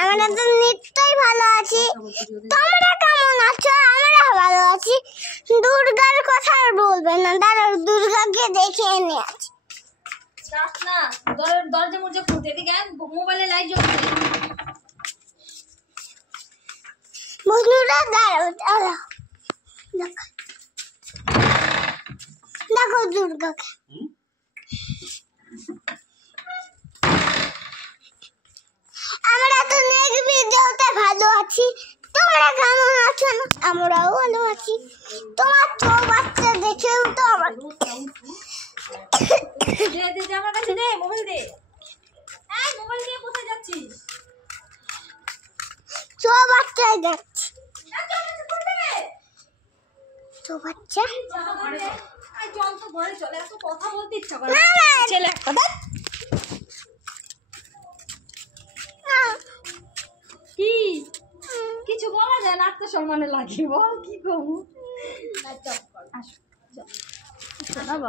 আমরা তো নিশ্চয়ই ভালো আছি। তোমরা কেমন আছো? আমরা ভালো আছি। দুর্গার কথা আর বলবে না, দাঁড়াও দুর্গাকে দেখে এনে আছি। না দরজা মুরজা খুলতে এদিকে মোবাইলে লাইট জ্বলছে। বন্ধুরা দাঁড়াও দাঁড়াও, দেখো দুর্গাকে। আমরা তো নেক্সট ভিডিওতে ভালো আছি। তোমরা কেমন আছো? আমরাও ভালো আছি। তোমার তো বাচ্চা দেখেও তো আমার দে আমার কাছে দে, মোবাইল দে। এই মোবাইল নিয়ে কোথায় যাচ্ছিস? তো বাচ্চাই যাচ্ছে। তো বাচ্চা চল তো ঘরে চলে, এত কথা বলতে ইচ্ছা করে না না ছেলে কথা কি কিছু বলা যায় না, আত্মসম্মানে লাগে। বল কি করবো? আসো চল বাবা।